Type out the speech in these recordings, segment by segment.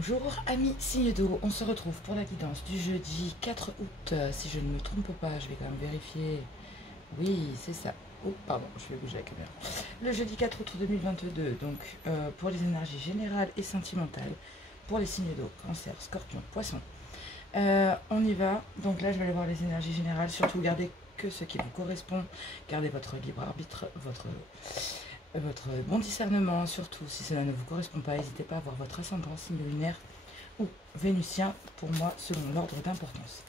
Bonjour amis signe d'eau, on se retrouve pour la guidance du jeudi 4 août, si je ne me trompe pas, je vais quand même vérifier. Oui, c'est ça. Oh, pardon, je vais bouger la caméra. Le jeudi 4 août 2022, donc pour les énergies générales et sentimentales, pour les signes d'eau, cancer, scorpion, poisson. On y va, donc là je vais aller voir les énergies générales, surtout gardez que ce qui vous correspond, gardez votre libre arbitre, votre bon discernement, surtout si cela ne vous correspond pas, n'hésitez pas à voir votre ascendant, signe lunaire ou vénusien, pour moi, selon l'ordre d'importance.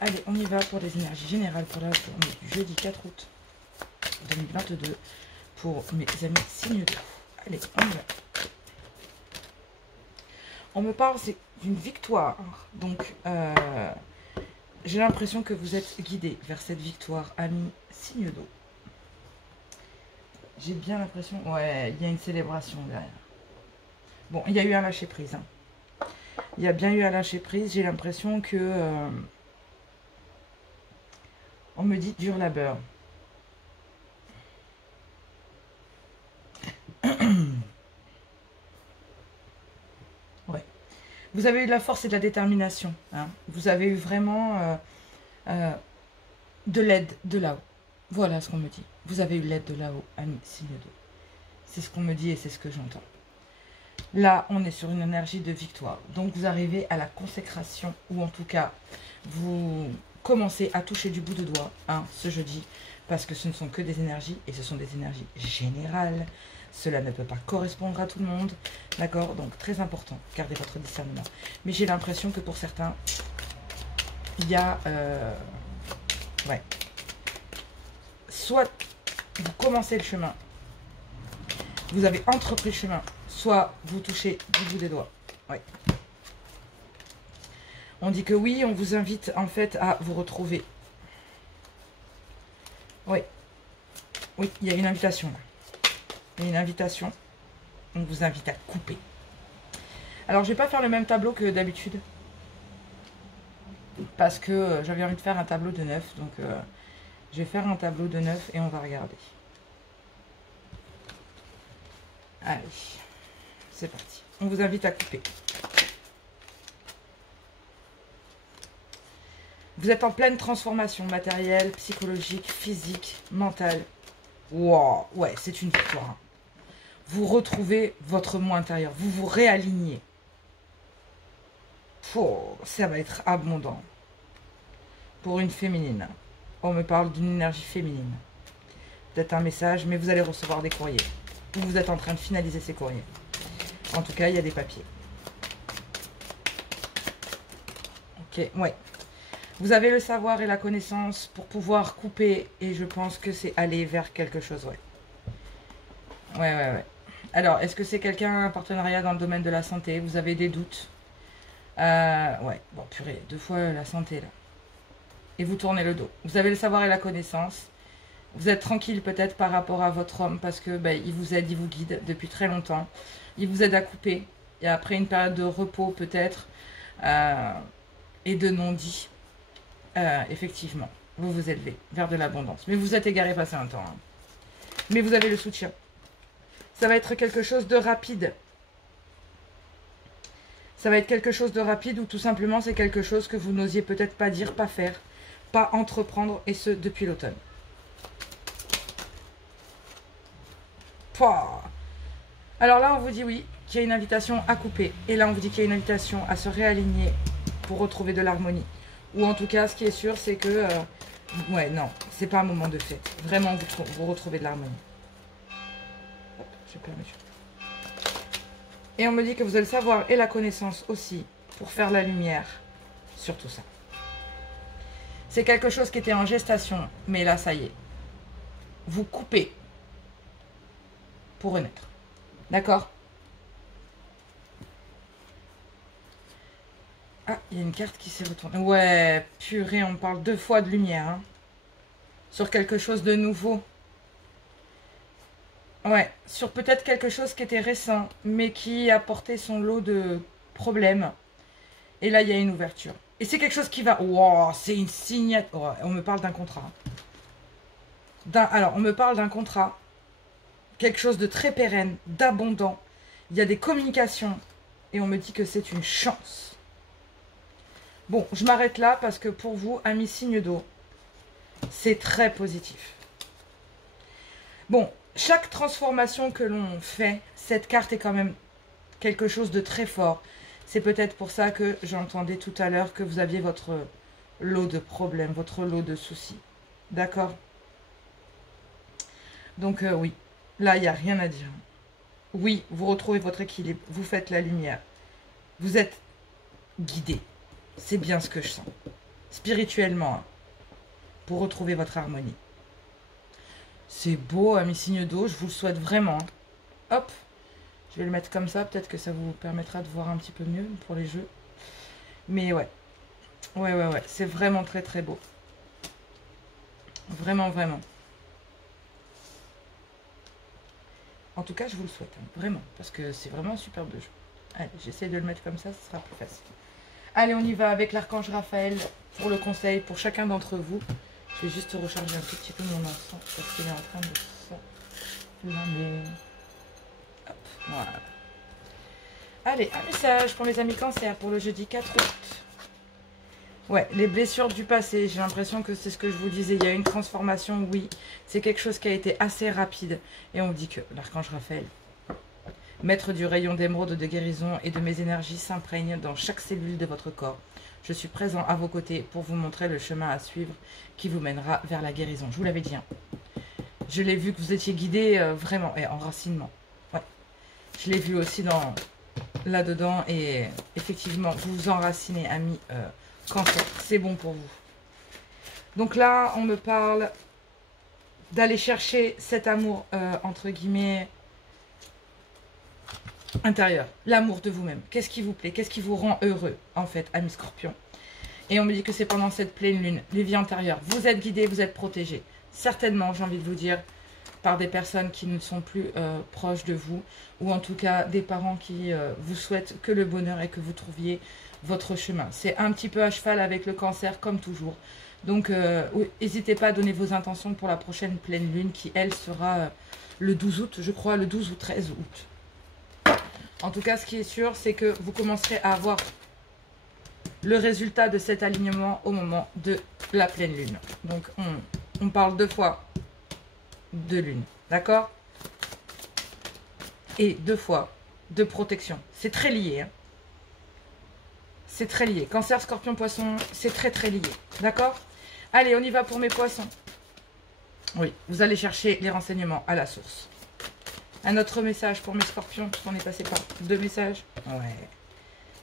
Allez, on y va pour les énergies générales pour la journée du jeudi 4 août 2022, pour mes amis signes d'eau. Allez, on y va. On me parle, c'est d'une victoire, donc j'ai l'impression que vous êtes guidés vers cette victoire, amis signes d'eau. J'ai bien l'impression... Ouais, il y a une célébration derrière. Bon, il y a eu un lâcher-prise. Hein. Il y a bien eu un lâcher-prise. J'ai l'impression que... on me dit dur labeur. Ouais. Vous avez eu de la force et de la détermination. Hein. Vous avez eu vraiment de l'aide de là-haut. Voilà ce qu'on me dit. Vous avez eu l'aide de là-haut, amis signe d'eau. C'est ce qu'on me dit et c'est ce que j'entends. Là, on est sur une énergie de victoire. Donc, vous arrivez à la consécration, ou en tout cas, vous commencez à toucher du bout de doigt, hein, ce jeudi, parce que ce ne sont que des énergies, et ce sont des énergies générales. Cela ne peut pas correspondre à tout le monde, d'accord? Donc, très important, gardez votre discernement. Mais j'ai l'impression que pour certains, il y a... ouais. Soit vous commencez le chemin, vous avez entrepris le chemin, soit vous touchez du bout des doigts. Ouais. On dit que oui, on vous invite en fait à vous retrouver. Oui. Oui, il y a une invitation là. Il y a une invitation. On vous invite à couper. Alors, je ne vais pas faire le même tableau que d'habitude. Parce que j'avais envie de faire un tableau de 9. Donc, je vais faire un tableau de 9 et on va regarder. Allez, c'est parti. On vous invite à couper. Vous êtes en pleine transformation matérielle, psychologique, physique, mentale. Wow, ouais, c'est une victoire. Vous retrouvez votre moi intérieur. Vous vous réalignez. Oh, ça va être abondant. Pour une féminine. On me parle d'une énergie féminine. Peut-être un message, mais vous allez recevoir des courriers. Vous êtes en train de finaliser ces courriers. En tout cas, il y a des papiers. Ok, ouais. Vous avez le savoir et la connaissance pour pouvoir couper. Et je pense que c'est aller vers quelque chose, ouais. Ouais. Alors, est-ce que c'est quelqu'un, un partenariat dans le domaine de la santé? Vous avez des doutes? Ouais, bon, purée, 2 fois la santé, là. Et vous tournez le dos. Vous avez le savoir et la connaissance. Vous êtes tranquille peut-être par rapport à votre homme parce que il vous aide, il vous guide depuis très longtemps. Il vous aide à couper. Et après une période de repos peut-être et de non-dit, effectivement, vous vous élevez vers de l'abondance. Mais vous êtes égaré passé un temps. Hein. Mais vous avez le soutien. Ça va être quelque chose de rapide. Ça va être quelque chose de rapide ou tout simplement c'est quelque chose que vous n'osiez peut-être pas dire, pas faire, pas entreprendre et ce depuis l'automne. Alors là, on vous dit oui, qu'il y a une invitation à couper. Et là, on vous dit qu'il y a une invitation à se réaligner pour retrouver de l'harmonie. Ou en tout cas, ce qui est sûr, c'est que... ouais, non, c'est pas un moment de fête. Vraiment, vous retrouvez de l'harmonie. Hop, je permets. Et on me dit que vous avez le savoir et la connaissance aussi pour faire la lumière sur tout ça. C'est quelque chose qui était en gestation, mais là, ça y est. Vous coupez pour renaître. D'accord? Ah, il y a une carte qui s'est retournée. Ouais, purée, on parle 2 fois de lumière. Hein, sur quelque chose de nouveau. Ouais, sur peut-être quelque chose qui était récent, mais qui a porté son lot de problèmes. Et là, il y a une ouverture. Et c'est quelque chose qui va... Wow, c'est une signature. Oh, on me parle d'un contrat. Alors, on me parle d'un contrat. Quelque chose de très pérenne, d'abondant. Il y a des communications Et on me dit que c'est une chance. Bon, je m'arrête là parce que pour vous, amis signe d'eau, c'est très positif. Bon, chaque transformation que l'on fait, cette carte est quand même quelque chose de très fort. C'est peut-être pour ça que j'entendais tout à l'heure que vous aviez votre lot de problèmes, votre lot de soucis. D'accord? Donc oui, là, il n'y a rien à dire. Oui, vous retrouvez votre équilibre, vous faites la lumière. Vous êtes guidé. C'est bien ce que je sens. Spirituellement, hein, pour retrouver votre harmonie. C'est beau, amis signes d'eau, je vous le souhaite vraiment. Hop, je vais le mettre comme ça, peut-être que ça vous permettra de voir un petit peu mieux pour les jeux. Mais ouais, ouais, c'est vraiment très très beau. Vraiment, vraiment. En tout cas, je vous le souhaite, hein, vraiment, parce que c'est vraiment un superbe jeu. Allez, j'essaie de le mettre comme ça, ce sera plus facile. Allez, on y va avec l'archange Raphaël pour le conseil pour chacun d'entre vous. Je vais juste recharger un tout petit peu mon encens parce qu'il est en train de s'enflammer. Hop, voilà. Allez, un message pour mes amis cancer pour le jeudi 4 août. Ouais, les blessures du passé, j'ai l'impression que c'est ce que je vous disais. Il y a une transformation, oui. C'est quelque chose qui a été assez rapide. Et on dit que l'archange Raphaël, maître du rayon d'émeraude de guérison et de mes énergies, s'imprègne dans chaque cellule de votre corps. Je suis présent à vos côtés pour vous montrer le chemin à suivre qui vous mènera vers la guérison. Je vous l'avais dit. Hein. Je l'ai vu que vous étiez guidé vraiment, et enracinement. Ouais. Je l'ai vu aussi là-dedans, et effectivement, vous vous enracinez, amis cancer. C'est bon pour vous. Donc là, on me parle d'aller chercher cet amour, entre guillemets, intérieur, l'amour de vous-même. Qu'est-ce qui vous plaît? Qu'est-ce qui vous rend heureux, en fait, amis scorpions? Et on me dit que c'est pendant cette pleine lune, les vies antérieures. Vous êtes guidés, vous êtes protégés. Certainement, j'ai envie de vous dire, par des personnes qui ne sont plus proches de vous, ou en tout cas des parents qui vous souhaitent que le bonheur et que vous trouviez votre chemin. C'est un petit peu à cheval avec le cancer, comme toujours. Donc, n'hésitez pas à donner vos intentions pour la prochaine pleine lune, qui, elle, sera le 12 août, je crois, le 12 ou 13 août. En tout cas, ce qui est sûr, c'est que vous commencerez à avoir le résultat de cet alignement au moment de la pleine lune. Donc, on parle 2 fois de lune, d'accord? Et 2 fois de protection. C'est très lié. Hein. C'est très lié. Cancer, scorpion, poisson, c'est très très lié. D'accord? Allez, on y va pour mes poissons. Oui, vous allez chercher les renseignements à la source. Un autre message pour mes scorpions, on est passé par 2 messages. Ouais.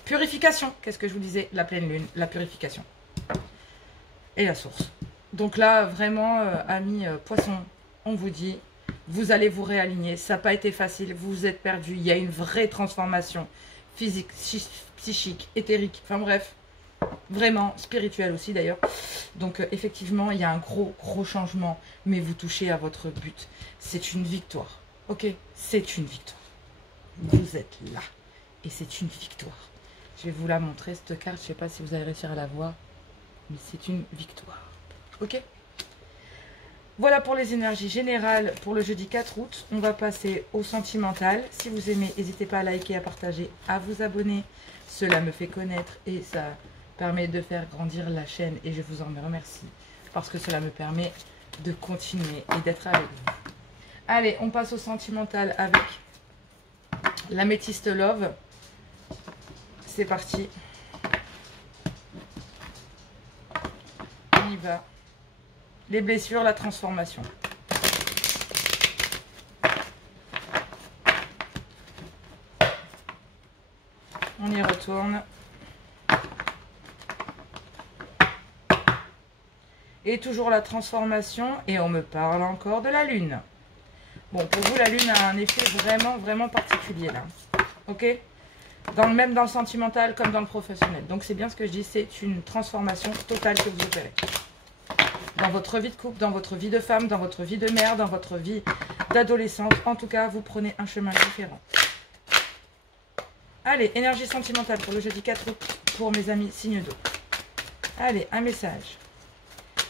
Purification, qu'est-ce que je vous disais? La pleine lune, la purification. Et la source. Donc là, vraiment, amis poissons, on vous dit, vous allez vous réaligner. Ça n'a pas été facile, vous vous êtes perdus. Il y a une vraie transformation physique, psychique, éthérique, enfin bref, vraiment spirituelle aussi d'ailleurs. Donc effectivement, il y a un gros changement, mais vous touchez à votre but. C'est une victoire. Ok, c'est une victoire. Vous êtes là. Et c'est une victoire. Je vais vous la montrer, cette carte. Je ne sais pas si vous allez réussir à la voir. Mais c'est une victoire. Ok? Voilà pour les énergies générales pour le jeudi 4 août. On va passer au sentimental. Si vous aimez, n'hésitez pas à liker, à partager, à vous abonner. Cela me fait connaître et ça permet de faire grandir la chaîne. Et je vous en remercie parce que cela me permet de continuer et d'être avec vous. Allez, on passe au sentimental avec l'améthyste love. C'est parti. On y va. Les blessures, la transformation. On y retourne. Et toujours la transformation. Et on me parle encore de la lune. Bon, pour vous, la lune a un effet vraiment particulier là. Ok? Même dans le sentimental comme dans le professionnel. Donc c'est bien ce que je dis, c'est une transformation totale que vous opérez. Dans votre vie de couple, dans votre vie de femme, dans votre vie de mère, dans votre vie d'adolescente. En tout cas, vous prenez un chemin différent. Allez, énergie sentimentale pour le jeudi 4 août pour mes amis signes d'eau. Allez, un message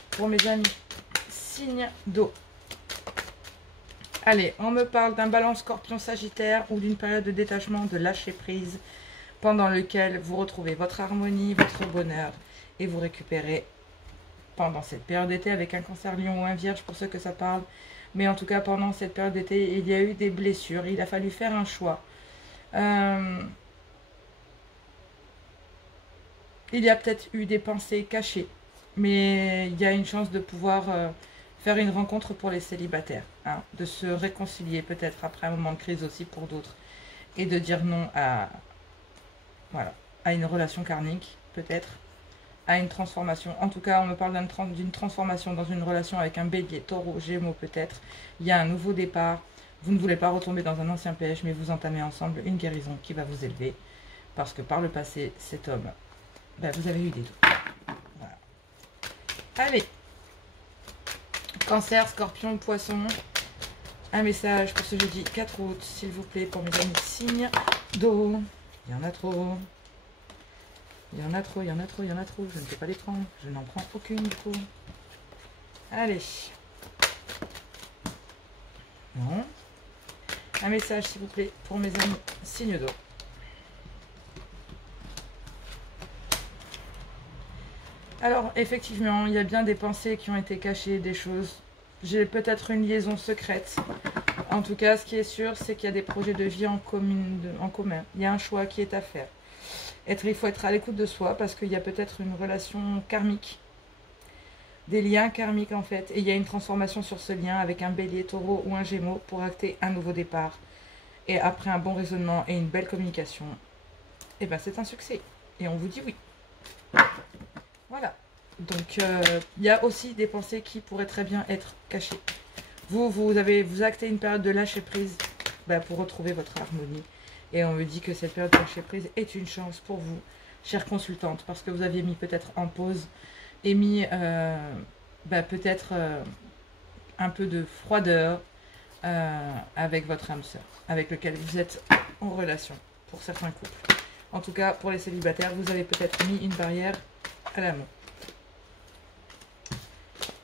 pour mes amis signes d'eau. Allez, on me parle d'un balance scorpion sagittaire ou d'une période de détachement, de lâcher prise pendant lequel vous retrouvez votre harmonie, votre bonheur, et vous récupérez pendant cette période d'été avec un cancer lion ou un vierge pour ceux que ça parle. Mais en tout cas, pendant cette période d'été, il y a eu des blessures, il a fallu faire un choix. Il y a peut-être eu des pensées cachées, mais il y a une chance de pouvoir faire une rencontre pour les célibataires, hein, de se réconcilier peut-être après un moment de crise aussi pour d'autres, et de dire non à, voilà, à une relation karmique, peut-être, à une transformation. En tout cas, on me parle d'une transformation dans une relation avec un bélier, taureau, gémeaux peut-être. Il y a un nouveau départ. Vous ne voulez pas retomber dans un ancien piège, mais vous entamez ensemble une guérison qui va vous élever. Parce que par le passé, cet homme, ben, vous avez eu des doutes. Voilà. Allez. Cancer, scorpion, poisson. Un message pour ce jeudi 4 août, s'il vous plaît, pour mes amis signes d'eau. Il y en a trop. Il y en a trop, il y en a trop, il y en a trop. Je ne peux pas les prendre. Je n'en prends aucune du coup. Allez. Non. Un message, s'il vous plaît, pour mes amis signes d'eau. Alors, effectivement, il y a bien des pensées qui ont été cachées, des choses. J'ai peut-être une liaison secrète. En tout cas, ce qui est sûr, c'est qu'il y a des projets de vie en commun. Il y a un choix qui est à faire. Il faut être à l'écoute de soi parce qu'il y a peut-être une relation karmique. Des liens karmiques en fait. Et il y a une transformation sur ce lien avec un bélier, taureau ou un gémeaux pour acter un nouveau départ. Et après un bon raisonnement et une belle communication, et ben c'est un succès. Et on vous dit oui. Voilà. Donc, il y a aussi des pensées qui pourraient très bien être cachées. Vous actez une période de lâcher prise pour retrouver votre harmonie. Et on me dit que cette période de lâcher prise est une chance pour vous, chère consultante, parce que vous aviez mis peut-être en pause et mis peut-être un peu de froideur avec votre âme sœur, avec lequel vous êtes en relation, pour certains couples. En tout cas, pour les célibataires, vous avez peut-être mis une barrière à l'amour.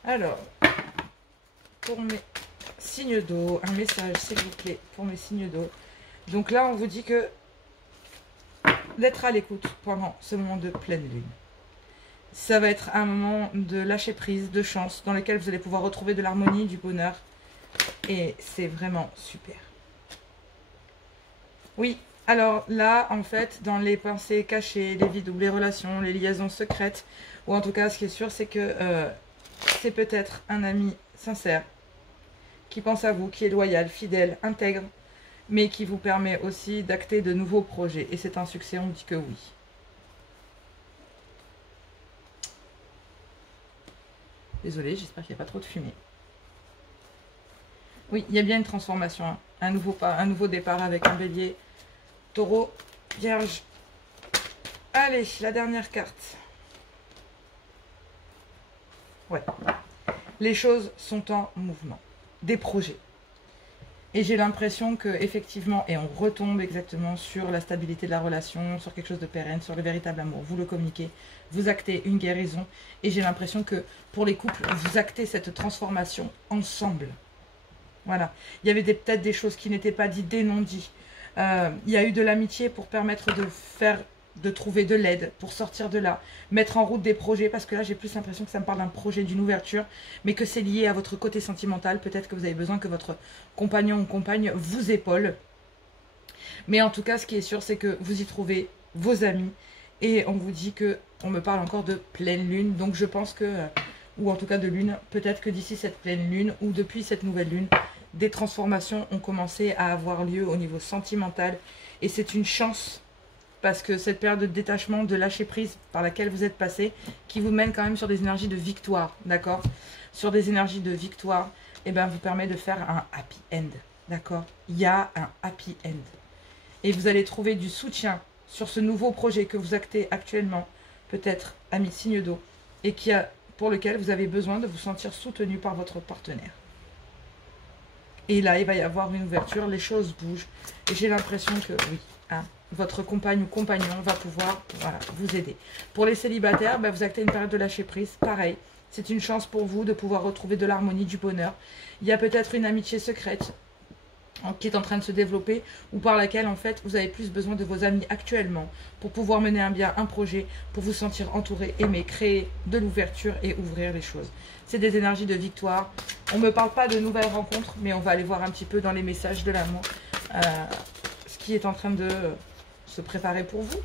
Alors, pour mes signes d'eau, un message s'il vous plaît pour mes signes d'eau. Donc là, on vous dit que d'être à l'écoute pendant ce moment de pleine lune. Ça va être un moment de lâcher prise, de chance, dans lequel vous allez pouvoir retrouver de l'harmonie, du bonheur. Et c'est vraiment super. Oui, alors là, en fait, dans les pensées cachées, les vides ou les relations, les liaisons secrètes, ou en tout cas, ce qui est sûr, c'est que c'est peut-être un ami sincère qui pense à vous, qui est loyal, fidèle, intègre, mais qui vous permet aussi d'acter de nouveaux projets. Et c'est un succès, on dit que oui. Désolée, j'espère qu'il n'y a pas trop de fumée. Oui, il y a bien une transformation, hein. Un nouveau départ avec un bélier, taureau, vierge. Allez, la dernière carte. Ouais. Les choses sont en mouvement. Des projets. Et j'ai l'impression que effectivement, et on retombe exactement sur la stabilité de la relation, sur quelque chose de pérenne, sur le véritable amour. Vous le communiquez, vous actez une guérison. Et j'ai l'impression que pour les couples, vous actez cette transformation ensemble. Voilà. Il y avait peut-être des choses qui n'étaient pas dites, des non-dits. Il y a eu de l'amitié pour permettre de trouver de l'aide, pour sortir de là, mettre en route des projets, parce que là j'ai plus l'impression que ça me parle d'un projet, d'une ouverture, mais que c'est lié à votre côté sentimental. Peut-être que vous avez besoin que votre compagnon ou compagne vous épaule. Mais en tout cas, ce qui est sûr, c'est que vous y trouvez vos amis, et on vous dit que, on me parle encore de pleine lune, donc je pense que, ou en tout cas de lune, peut-être que d'ici cette pleine lune, ou depuis cette nouvelle lune, des transformations ont commencé à avoir lieu au niveau sentimental, et c'est une chance, parce que cette période de détachement, de lâcher prise par laquelle vous êtes passé, qui vous mène quand même sur des énergies de victoire, d'accord? Sur des énergies de victoire, et ben vous permet de faire un happy end, d'accord? Il y a un happy end. Et vous allez trouver du soutien sur ce nouveau projet que vous actez actuellement, peut-être, ami signe d'eau, et pour lequel vous avez besoin de vous sentir soutenu par votre partenaire. Et là, il va y avoir une ouverture, les choses bougent, et j'ai l'impression que, oui, hein, votre compagne ou compagnon va pouvoir vous aider. Pour les célibataires, vous actez une période de lâcher prise, pareil. C'est une chance pour vous de pouvoir retrouver de l'harmonie, du bonheur. Il y a peut-être une amitié secrète qui est en train de se développer ou par laquelle en fait vous avez plus besoin de vos amis actuellement pour pouvoir mener un projet, pour vous sentir entouré, aimé, créer de l'ouverture et ouvrir les choses. C'est des énergies de victoire. On ne me parle pas de nouvelles rencontres, mais on va aller voir un petit peu dans les messages de l'amour ce qui est en train de se préparer pour vous.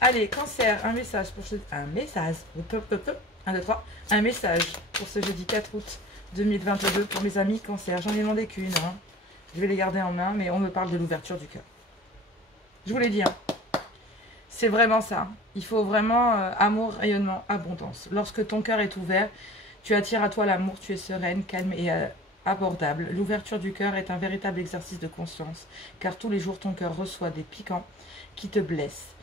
Allez, Cancer, un message pour ce... Un message. 1, 2, 3. Un message pour ce jeudi 4 août 2022 pour mes amis Cancer. J'en ai demandé qu'une. Hein. Je vais les garder en main, mais on me parle de l'ouverture du cœur. Je vous l'ai dit, hein. C'est vraiment ça. Il faut vraiment amour, rayonnement, abondance. Lorsque ton cœur est ouvert, tu attires à toi l'amour, tu es sereine, calme et abordable. L'ouverture du cœur est un véritable exercice de conscience, car tous les jours ton cœur reçoit des piquants qui te blessent.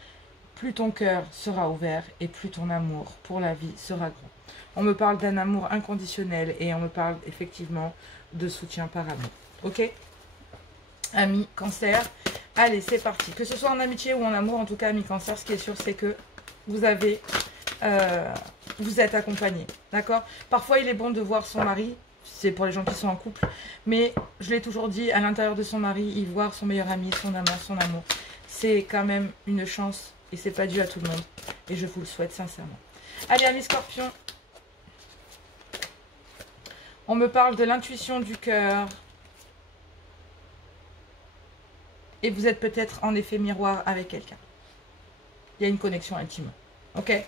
Plus ton cœur sera ouvert et plus ton amour pour la vie sera grand. On me parle d'un amour inconditionnel et on me parle effectivement de soutien par amour. Ok ? Amis Cancer, allez c'est parti. Que ce soit en amitié ou en amour, en tout cas amis Cancer, ce qui est sûr c'est que vous avez, vous êtes accompagné, d'accord? Parfois il est bon de voir son mari, c'est pour les gens qui sont en couple, mais je l'ai toujours dit, à l'intérieur de son mari, y voir son meilleur ami, son amant, son amour, c'est quand même une chance et c'est pas dû à tout le monde. Et je vous le souhaite sincèrement. Allez amis Scorpions, on me parle de l'intuition du cœur. Et vous êtes peut-être en effet miroir avec quelqu'un. Il y a une connexion intime. Ok?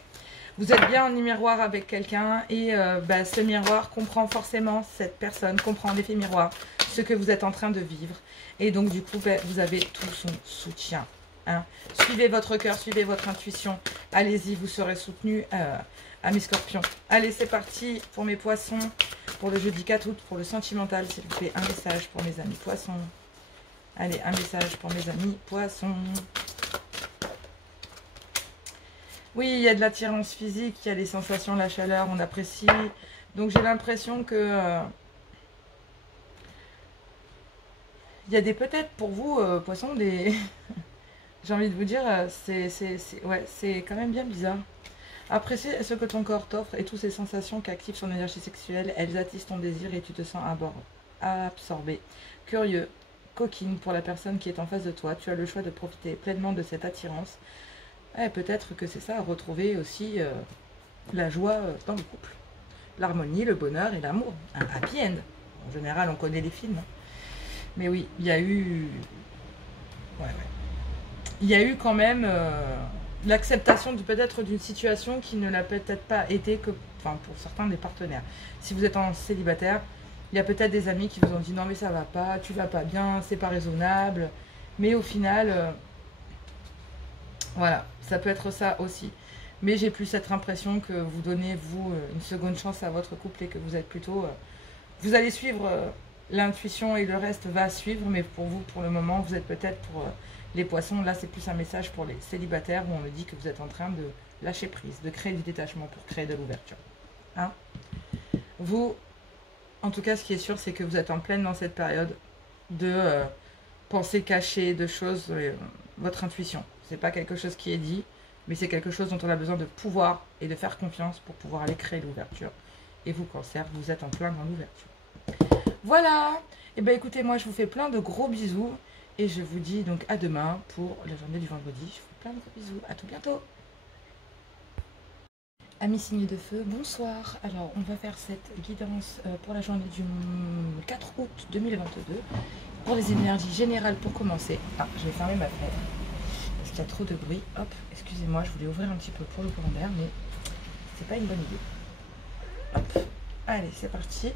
Vous êtes bien en miroir avec quelqu'un et ce miroir comprend forcément, cette personne comprend en effet miroir ce que vous êtes en train de vivre. Et donc du coup, vous avez tout son soutien. Hein? Suivez votre cœur, suivez votre intuition. Allez-y, vous serez soutenu à mes scorpions. Allez, c'est parti pour mes poissons. Pour le jeudi 4 août, pour le sentimental, s'il vous plaît, un message pour mes amis poissons. Allez, un message pour mes amis poissons. Oui, il y a de l'attirance physique, il y a les sensations, la chaleur, on apprécie. Donc j'ai l'impression que... il y a des peut-être pour vous, poissons, des... j'ai envie de vous dire, c'est quand même bien bizarre. Apprécie ce que ton corps t'offre et toutes ces sensations qui activent son énergie sexuelle, elles attisent ton désir et tu te sens absorbé, curieux. Coquine pour la personne qui est en face de toi. Tu as le choix de profiter pleinement de cette attirance. Peut-être que c'est ça, retrouver aussi la joie dans le couple. L'harmonie, le bonheur et l'amour. Un happy end. En général, on connaît les films. Hein. Mais oui, il y a eu... Il y a eu quand même l'acceptation peut-être d'une situation qui ne l'a peut-être pas été que... Enfin, pour certains des partenaires. Si vous êtes en célibataire, il y a peut-être des amis qui vous ont dit non mais ça va pas, tu vas pas bien, c'est pas raisonnable. Mais au final, voilà, ça peut être ça aussi. Mais j'ai plus cette impression que vous donnez, vous, une seconde chance à votre couple et que vous êtes plutôt... vous allez suivre l'intuition et le reste va suivre. Mais pour vous, pour le moment, vous êtes peut-être pour les poissons. Là, c'est plus un message pour les célibataires où on me dit que vous êtes en train de lâcher prise, de créer du détachement pour créer de l'ouverture. Hein? Vous... En tout cas, ce qui est sûr, c'est que vous êtes en pleine dans cette période de pensées cachées, de choses, votre intuition. Ce n'est pas quelque chose qui est dit, mais c'est quelque chose dont on a besoin de pouvoir et de faire confiance pour pouvoir aller créer l'ouverture. Et vous, Cancer, vous êtes en plein dans l'ouverture. Voilà. Et bien écoutez, moi je vous fais plein de gros bisous. Et je vous dis donc à demain pour la journée du vendredi. Je vous fais plein de gros bisous. À tout bientôt. Amis signes de feu, bonsoir. Alors, on va faire cette guidance pour la journée du 4 août 2022. Pour les énergies générales pour commencer. Ah, je vais fermer ma fenêtre. Parce qu'il y a trop de bruit. Hop, excusez-moi, je voulais ouvrir un petit peu pour le courant d'air, mais c'est pas une bonne idée. Hop, allez, c'est parti.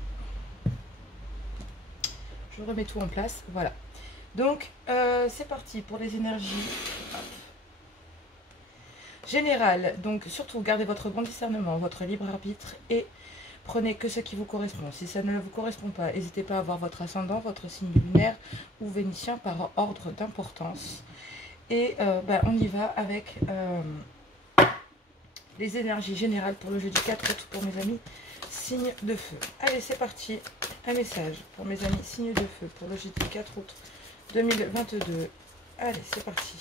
Je remets tout en place, voilà. Donc, c'est parti pour les énergies. Hop. Général, donc surtout gardez votre bon discernement, votre libre arbitre et prenez que ce qui vous correspond. Si ça ne vous correspond pas, n'hésitez pas à voir votre ascendant, votre signe lunaire ou vénitien par ordre d'importance. Et on y va avec les énergies générales pour le jeudi 4 août pour mes amis signes de feu. Allez, c'est parti. Un message pour mes amis signes de feu pour le jeudi 4 août 2022. Allez, c'est parti.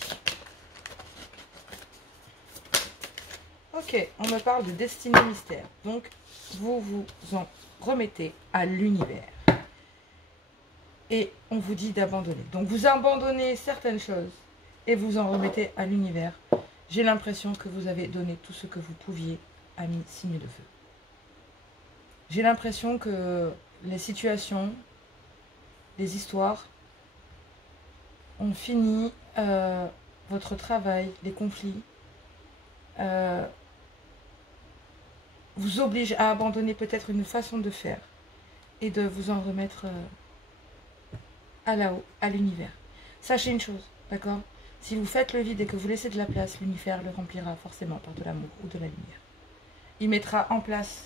Ok, on me parle de destinée mystère. Donc, vous vous en remettez à l'univers. Et on vous dit d'abandonner. Donc vous abandonnez certaines choses et vous en remettez à l'univers. J'ai l'impression que vous avez donné tout ce que vous pouviez, ami signe de feu. J'ai l'impression que les situations, les histoires ont fini, votre travail, les conflits, vous obligent à abandonner peut-être une façon de faire et de vous en remettre à là-haut, à l'univers. Sachez une chose, d'accord? Si vous faites le vide et que vous laissez de la place, l'univers le remplira forcément par de l'amour ou de la lumière. Il mettra en place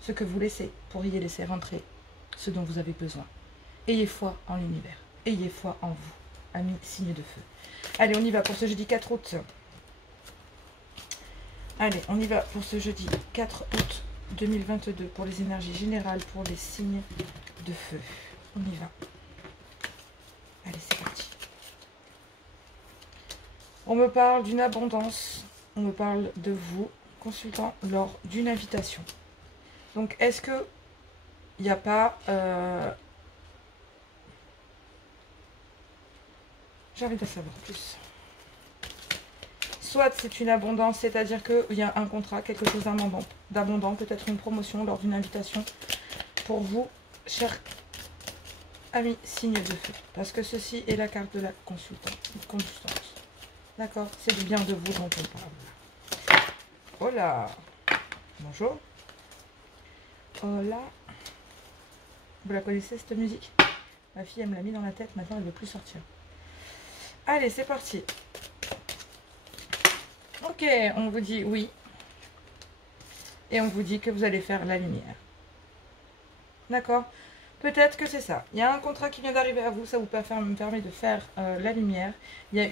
ce que vous laissez pour y laisser rentrer ce dont vous avez besoin. Ayez foi en l'univers. Ayez foi en vous, amis signe de feu. Allez, on y va pour ce jeudi 4 août. Allez, on y va pour ce jeudi 4 août 2022 pour les énergies générales, pour les signes de feu. On y va. Allez, c'est parti. On me parle d'une abondance. On me parle de vous, consultant, lors d'une invitation. Donc, est-ce que il n'y a pas... J'ai envie de savoir plus. Soit c'est une abondance, c'est-à-dire qu'il y a un contrat, quelque chose d'abondant, peut-être une promotion lors d'une invitation pour vous, chers amis signe de feu. Parce que ceci est la carte de la consultante. D'accord? C'est du bien de vous dont on parle. Oh là! Bonjour. Oh là! Vous la connaissez cette musique? Ma fille, elle me l'a mis dans la tête, maintenant elle ne veut plus sortir. Allez, c'est parti. Ok, on vous dit oui. Et on vous dit que vous allez faire la lumière. D'accord? Peut-être que c'est ça. Il y a un contrat qui vient d'arriver à vous, ça vous permet de faire la lumière. Il y a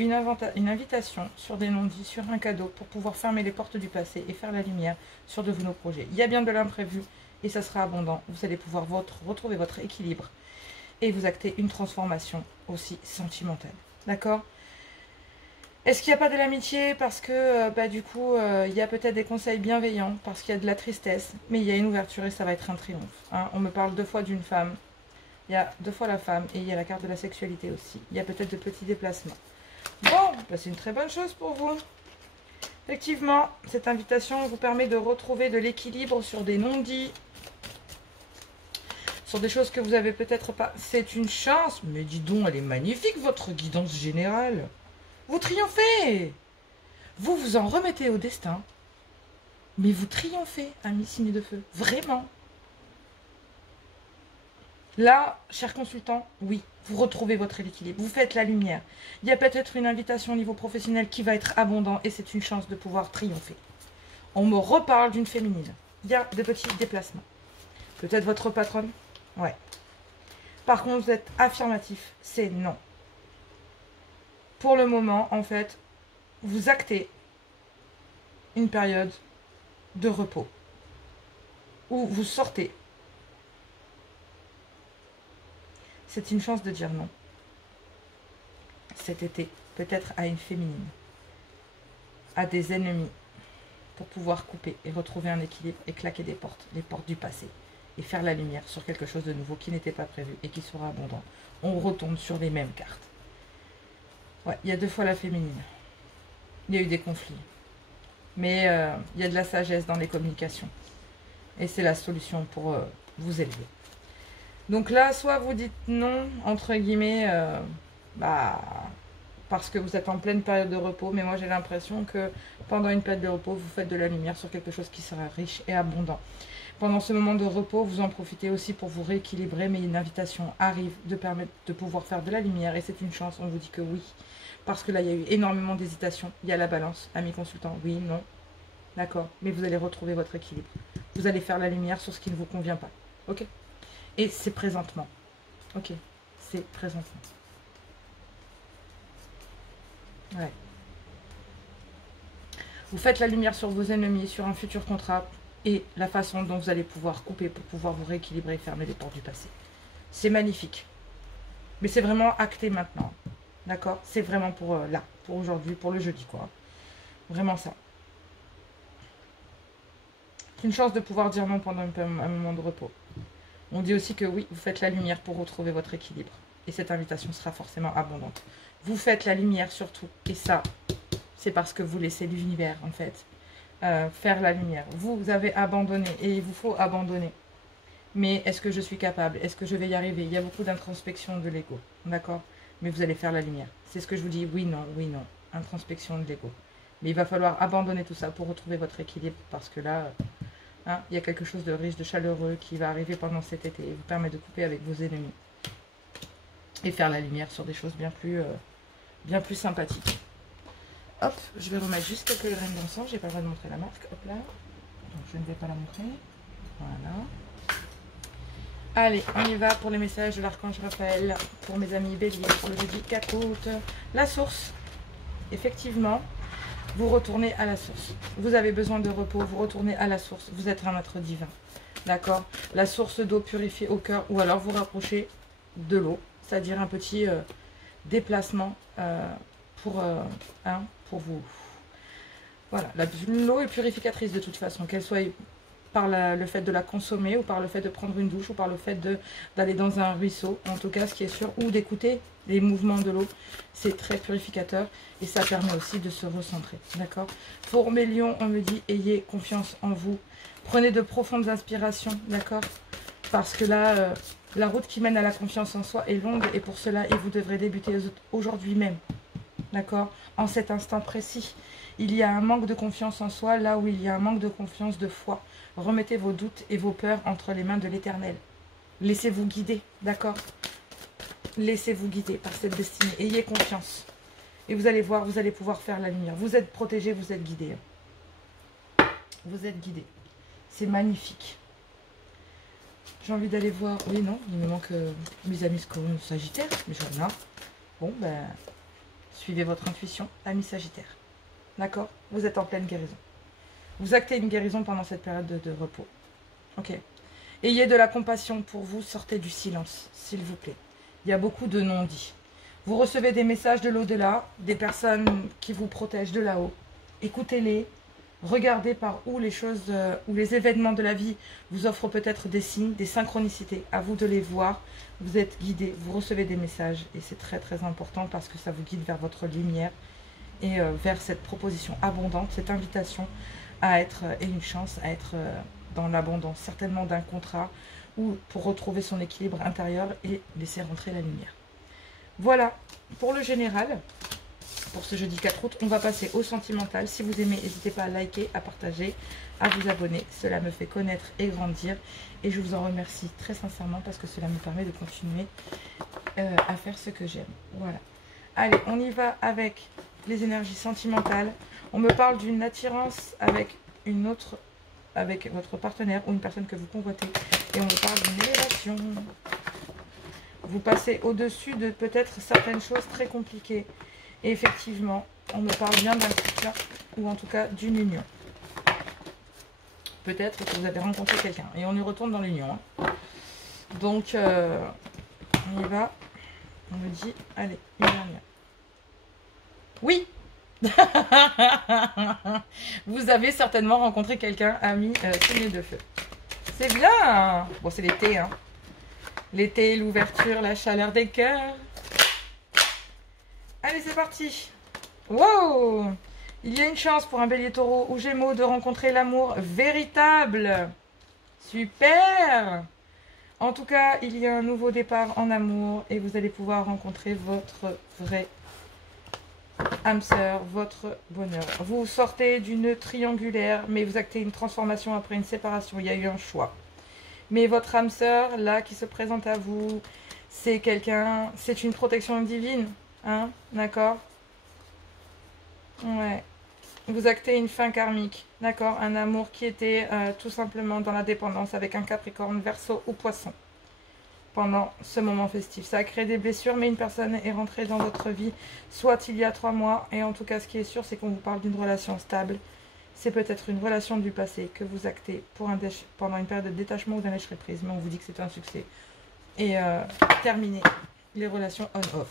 une invitation sur des non-dits, sur un cadeau, pour pouvoir fermer les portes du passé et faire la lumière sur de vos projets. Il y a bien de l'imprévu et ça sera abondant. Vous allez pouvoir retrouver votre équilibre et vous acter une transformation aussi sentimentale. D'accord? Est-ce qu'il n'y a pas de l'amitié? Parce que du coup, il y a peut-être des conseils bienveillants, parce qu'il y a de la tristesse, mais il y a une ouverture et ça va être un triomphe. Hein. On me parle 2 fois d'une femme, il y a 2 fois la femme et il y a la carte de la sexualité aussi. Il y a peut-être de petits déplacements. Bon, c'est une très bonne chose pour vous. Effectivement, cette invitation vous permet de retrouver de l'équilibre sur des non-dits, sur des choses que vous avez peut-être pas. C'est une chance, mais dis donc, elle est magnifique votre guidance générale. Vous triomphez. Vous vous en remettez au destin. Mais vous triomphez, amis signe de feu. Vraiment. Là, cher consultant, oui, vous retrouvez votre équilibre. Vous faites la lumière. Il y a peut-être une invitation au niveau professionnel qui va être abondant et c'est une chance de pouvoir triompher. On me reparle d'une féminine. Il y a des petits déplacements. Peut-être votre patronne. Ouais. Par contre, vous êtes affirmatif. C'est non. Pour le moment, en fait, vous actez une période de repos où vous sortez. C'est une chance de dire non. Cet été, peut-être à une féminine, à des ennemis, pour pouvoir couper et retrouver un équilibre et claquer des portes, les portes du passé, et faire la lumière sur quelque chose de nouveau qui n'était pas prévu et qui sera abondant. On retombe sur les mêmes cartes. Ouais, il y a 2 fois la féminine. Il y a eu des conflits. Mais il y a de la sagesse dans les communications. Et c'est la solution pour vous élever. Donc là, soit vous dites non, entre guillemets, parce que vous êtes en pleine période de repos. Mais moi, j'ai l'impression que pendant une période de repos, vous faites de la lumière sur quelque chose qui sera riche et abondant. Pendant ce moment de repos, vous en profitez aussi pour vous rééquilibrer. Mais une invitation arrive de permettre de pouvoir faire de la lumière. Et c'est une chance, on vous dit que oui. Parce que là, il y a eu énormément d'hésitation. Il y a la balance, amis consultants. Oui, non. D'accord. Mais vous allez retrouver votre équilibre. Vous allez faire la lumière sur ce qui ne vous convient pas. Ok? Et c'est présentement. Ok? C'est présentement. Ouais. Vous faites la lumière sur vos ennemis, sur un futur contrat et la façon dont vous allez pouvoir couper pour pouvoir vous rééquilibrer et fermer les portes du passé. C'est magnifique. Mais c'est vraiment acté maintenant. D'accord? C'est vraiment pour là, pour aujourd'hui, pour le jeudi, quoi. Vraiment ça. C'est une chance de pouvoir dire non pendant un moment de repos. On dit aussi que oui, vous faites la lumière pour retrouver votre équilibre. Et cette invitation sera forcément abondante. Vous faites la lumière surtout. Et ça, c'est parce que vous laissez l'univers, en fait, faire la lumière. Vous avez abandonné et il vous faut abandonner. Mais est-ce que je suis capable? Est-ce que je vais y arriver? Il y a beaucoup d'introspection de l'ego, d'accord? Mais vous allez faire la lumière. C'est ce que je vous dis, oui, non, oui, non. Introspection de l'ego. Mais il va falloir abandonner tout ça pour retrouver votre équilibre. Parce que là, hein, il y a quelque chose de riche, de chaleureux qui va arriver pendant cet été. Et vous permet de couper avec vos ennemis. Et faire la lumière sur des choses bien plus sympathiques. Hop, je vais remettre juste quelques graines d'encens. J'ai pas le droit de montrer la marque. Hop là. Donc je ne vais pas la montrer. Voilà. Allez, on y va pour les messages de l'archange Raphaël. Pour mes amis béliers, pour le jeudi 4 août. La source. Effectivement, vous retournez à la source. Vous avez besoin de repos, vous retournez à la source. Vous êtes un être divin. D'accord? La source d'eau purifiée au cœur. Ou alors vous rapprochez de l'eau. C'est-à-dire un petit déplacement pour vous. Voilà, l'eau est purificatrice de toute façon, qu'elle soit par le fait de la consommer ou par le fait de prendre une douche ou par le fait d'aller dans un ruisseau. En tout cas, ce qui est sûr, ou d'écouter les mouvements de l'eau, c'est très purificateur et ça permet aussi de se recentrer. D'accord? Pour mes lions, on me dit, ayez confiance en vous. Prenez de profondes inspirations, d'accord? Parce que là, la route qui mène à la confiance en soi est longue et pour cela, et vous devrez débuter aujourd'hui même. D'accord? En cet instant précis, il y a un manque de confiance en soi, là où il y a un manque de confiance, de foi. Remettez vos doutes et vos peurs entre les mains de l'Éternel. Laissez-vous guider, d'accord? Laissez-vous guider par cette destinée. Ayez confiance. Et vous allez voir, vous allez pouvoir faire la lumière. Vous êtes protégés, vous êtes guidés. Vous êtes guidés. C'est magnifique. J'ai envie d'aller voir... Oui, non, il me manque mes amis Sagittaires. Mais j'en ai. Bon, ben... Suivez votre intuition, amis Sagittaires. D'accord? Vous êtes en pleine guérison. Vous actez une guérison pendant cette période de repos. Ok. Ayez de la compassion pour vous. Sortez du silence, s'il vous plaît. Il y a beaucoup de non-dits. Vous recevez des messages de l'au-delà, des personnes qui vous protègent de là-haut. Écoutez-les. Regardez par où les choses, où les événements de la vie vous offrent peut-être des signes, des synchronicités. À vous de les voir. Vous êtes guidé, vous recevez des messages. Et c'est très très important parce que ça vous guide vers votre lumière et vers cette proposition abondante, cette invitation à être, et une chance à être dans l'abondance. Certainement d'un contrat ou pour retrouver son équilibre intérieur et laisser rentrer la lumière. Voilà pour le général. Pour ce jeudi 4 août, on va passer au sentimental. Si vous aimez, n'hésitez pas à liker, à partager, à vous abonner. Cela me fait connaître et grandir. Et je vous en remercie très sincèrement parce que cela me permet de continuer à faire ce que j'aime. Voilà. Allez, on y va avec les énergies sentimentales. On me parle d'une attirance avec une autre, avec votre partenaire ou une personne que vous convoitez. Et on me parle d'une élévation. Vous passez au-dessus de peut-être certaines choses très compliquées. Et effectivement, on me parle bien d'un couple, ou en tout cas d'une union. Peut-être que vous avez rencontré quelqu'un. Et on y retourne dans l'union. Hein. Donc, on y va. On me dit, allez, une dernière. Oui. Vous avez certainement rencontré quelqu'un, ami, signe de feu. C'est bien. Bon, c'est l'été. Hein. L'été, l'ouverture, la chaleur des cœurs. Allez, c'est parti. Wow! Il y a une chance pour un bélier taureau ou gémeaux de rencontrer l'amour véritable. Super! En tout cas, il y a un nouveau départ en amour et vous allez pouvoir rencontrer votre vrai âme sœur, votre bonheur. Vous sortez d'une triangulaire, mais vous actez une transformation après une séparation. Il y a eu un choix. Mais votre âme sœur, là, qui se présente à vous, c'est quelqu'un, c'est une protection divine. Hein, d'accord? Ouais. Vous actez une fin karmique. D'accord? Un amour qui était tout simplement dans la dépendance avec un Capricorne, Verseau ou Poisson. Pendant ce moment festif. Ça a créé des blessures, mais une personne est rentrée dans votre vie, soit il y a 3 mois. Et en tout cas, ce qui est sûr, c'est qu'on vous parle d'une relation stable. C'est peut-être une relation du passé que vous actez pour pendant une période de détachement ou d'un lâcher-prise. Mais on vous dit que c'est un succès. Et terminer les relations on-off.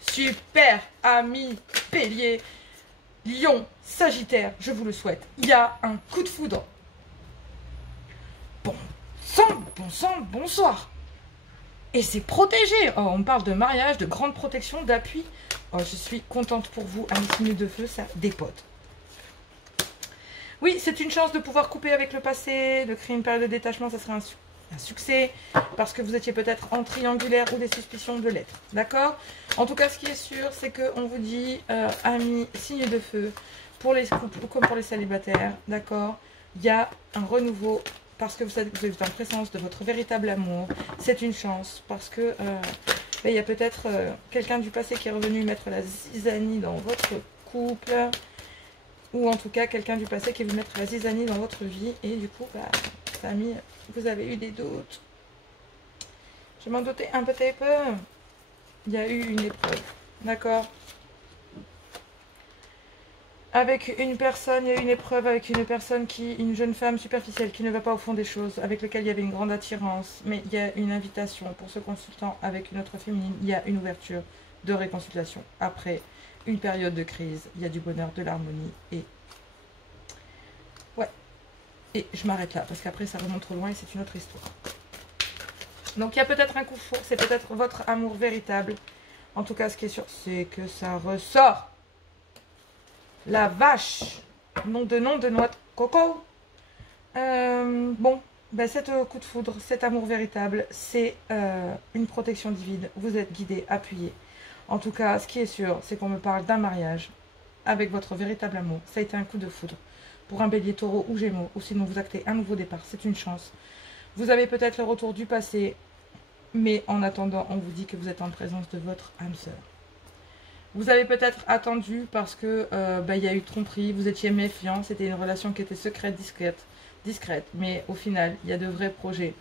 Super, amis, bélier, lion, sagittaire, je vous le souhaite. Il y a un coup de foudre. Bon sang, bonsoir. Et c'est protégé. Oh, on parle de mariage, de grande protection, d'appui. Oh, je suis contente pour vous, amis signes de feu, ça dépote. Oui, c'est une chance de pouvoir couper avec le passé, de créer une période de détachement, ça serait un succès, parce que vous étiez peut-être en triangulaire ou des suspicions de l'être, d'accord? En tout cas, ce qui est sûr, c'est qu'on vous dit, amis, signes de feu, pour les couples ou comme pour les célibataires, d'accord? Il y a un renouveau, parce que vous êtes en présence de votre véritable amour, c'est une chance, parce que il y a peut-être quelqu'un du passé qui est revenu mettre la zizanie dans votre couple, ou en tout cas quelqu'un du passé qui veut mettre la zizanie dans votre vie, et du coup, famille, vous avez eu des doutes. Je m'en doutais un petit peu. Il y a eu une épreuve, d'accord? Avec une personne, il y a eu une épreuve avec une personne une jeune femme superficielle qui ne va pas au fond des choses, avec laquelle il y avait une grande attirance, mais il y a une invitation pour ce consultant avec une autre féminine, il y a une ouverture de réconciliation. Après une période de crise, il y a du bonheur, de l'harmonie, et ouais. Et je m'arrête là, parce qu'après ça remonte trop loin et c'est une autre histoire. Donc il y a peut-être un coup fourre, c'est peut-être votre amour véritable. En tout cas, ce qui est sûr, c'est que ça ressort. La vache, nom de noix de coco. Bon, cet coup de foudre, cet amour véritable, c'est une protection divine. Vous êtes guidé, appuyé. En tout cas, ce qui est sûr, c'est qu'on me parle d'un mariage avec votre véritable amour. Ça a été un coup de foudre pour un bélier, taureau ou gémeaux, ou sinon vous actez un nouveau départ. C'est une chance. Vous avez peut-être le retour du passé, mais en attendant, on vous dit que vous êtes en présence de votre âme sœur. Vous avez peut-être attendu parce que il y a eu tromperie, vous étiez méfiant, c'était une relation qui était secrète, discrète, mais au final, il y a de vrais projets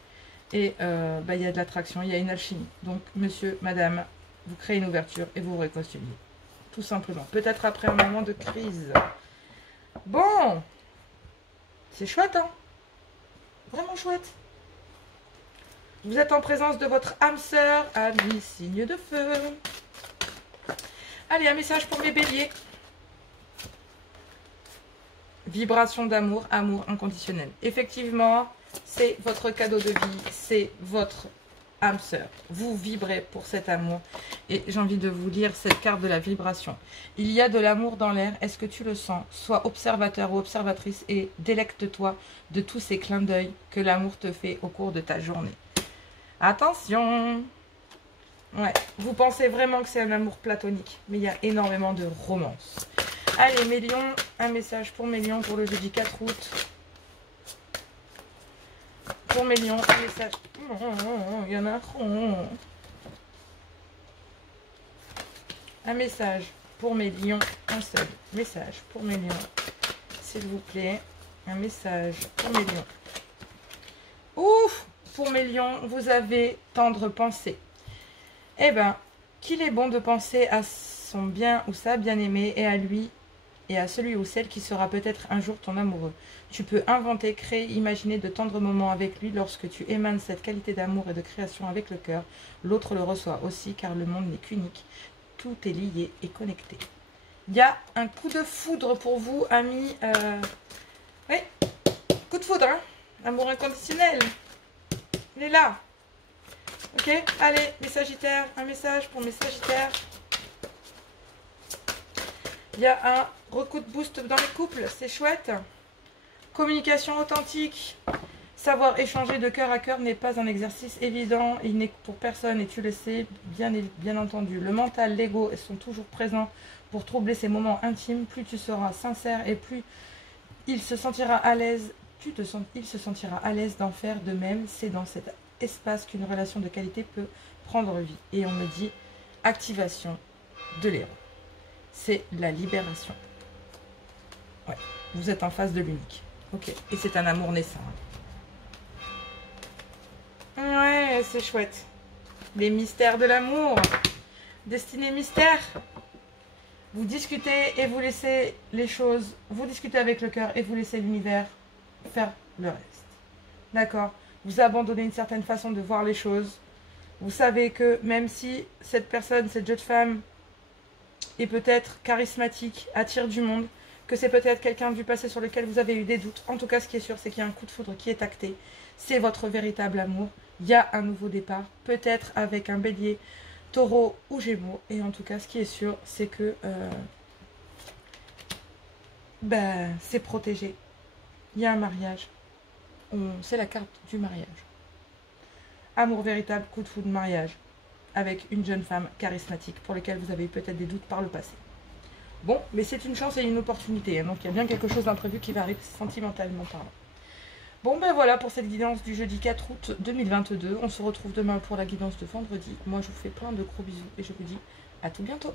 et il y a de l'attraction, il y a une alchimie. Donc, monsieur, madame, vous créez une ouverture et vous vous réconciliez. Tout simplement. Peut-être après un moment de crise. Bon, c'est chouette, hein? Vraiment chouette. Vous êtes en présence de votre âme sœur, amis, signe de feu. Allez, un message pour mes béliers. Vibration d'amour, amour inconditionnel. Effectivement, c'est votre cadeau de vie, c'est votre âme sœur. Vous vibrez pour cet amour. Et j'ai envie de vous lire cette carte de la vibration. Il y a de l'amour dans l'air, est-ce que tu le sens? Sois observateur ou observatrice et délecte-toi de tous ces clins d'œil que l'amour te fait au cours de ta journée. Attention! Ouais, vous pensez vraiment que c'est un amour platonique, mais il y a énormément de romance. Allez, mes lions, un message pour mes lions pour le jeudi 4 août. Pour mes lions, un message. Il y en a un rond. Un message pour mes lions, un seul message pour mes lions, s'il vous plaît. Un message pour mes lions. Ouf! Pour mes lions, vous avez tendre pensée. Eh bien, qu'il est bon de penser à son bien ou sa bien-aimée et à lui et à celui ou celle qui sera peut-être un jour ton amoureux. Tu peux inventer, créer, imaginer de tendres moments avec lui lorsque tu émanes cette qualité d'amour et de création avec le cœur. L'autre le reçoit aussi car le monde n'est qu'unique. Tout est lié et connecté. Il y a un coup de foudre pour vous, amis. Oui, coup de foudre, hein? Amour inconditionnel. Il est là. Ok, allez, mes sagittaires, un message pour mes sagittaires. Il y a un recoup de boost dans les couples, c'est chouette. Communication authentique. Savoir échanger de cœur à cœur n'est pas un exercice évident. Il n'est pour personne et tu le sais, bien entendu. Le mental, l'ego sont toujours présents pour troubler ces moments intimes. Plus tu seras sincère et plus il se sentira à l'aise. Il se sentira à l'aise d'en faire de même. C'est dans cet espace qu'une relation de qualité peut prendre vie. Et on me dit activation de l'héros. C'est la libération. Ouais, vous êtes en face de l'unique. Ok, et c'est un amour naissant. Ouais, c'est chouette. Les mystères de l'amour. Destinée mystère. Vous discutez et vous laissez les choses. Vous discutez avec le cœur et vous laissez l'univers faire le reste. D'accord? Vous abandonnez une certaine façon de voir les choses. Vous savez que même si cette personne, cette jeune femme, est peut-être charismatique, attire du monde, que c'est peut-être quelqu'un du passé sur lequel vous avez eu des doutes. En tout cas, ce qui est sûr, c'est qu'il y a un coup de foudre qui est acté. C'est votre véritable amour. Il y a un nouveau départ, peut-être avec un bélier, taureau ou gémeaux. Et en tout cas, ce qui est sûr, c'est que c'est protégé. Il y a un mariage. C'est la carte du mariage. Amour véritable, coup de foudre, mariage. Avec une jeune femme charismatique pour laquelle vous avez eu peut-être des doutes par le passé. Bon, mais c'est une chance et une opportunité. Hein, donc il y a bien quelque chose d'imprévu qui va arriver sentimentalement parlant. Bon, ben voilà pour cette guidance du jeudi 4 août 2022. On se retrouve demain pour la guidance de vendredi. Moi, je vous fais plein de gros bisous et je vous dis à tout bientôt.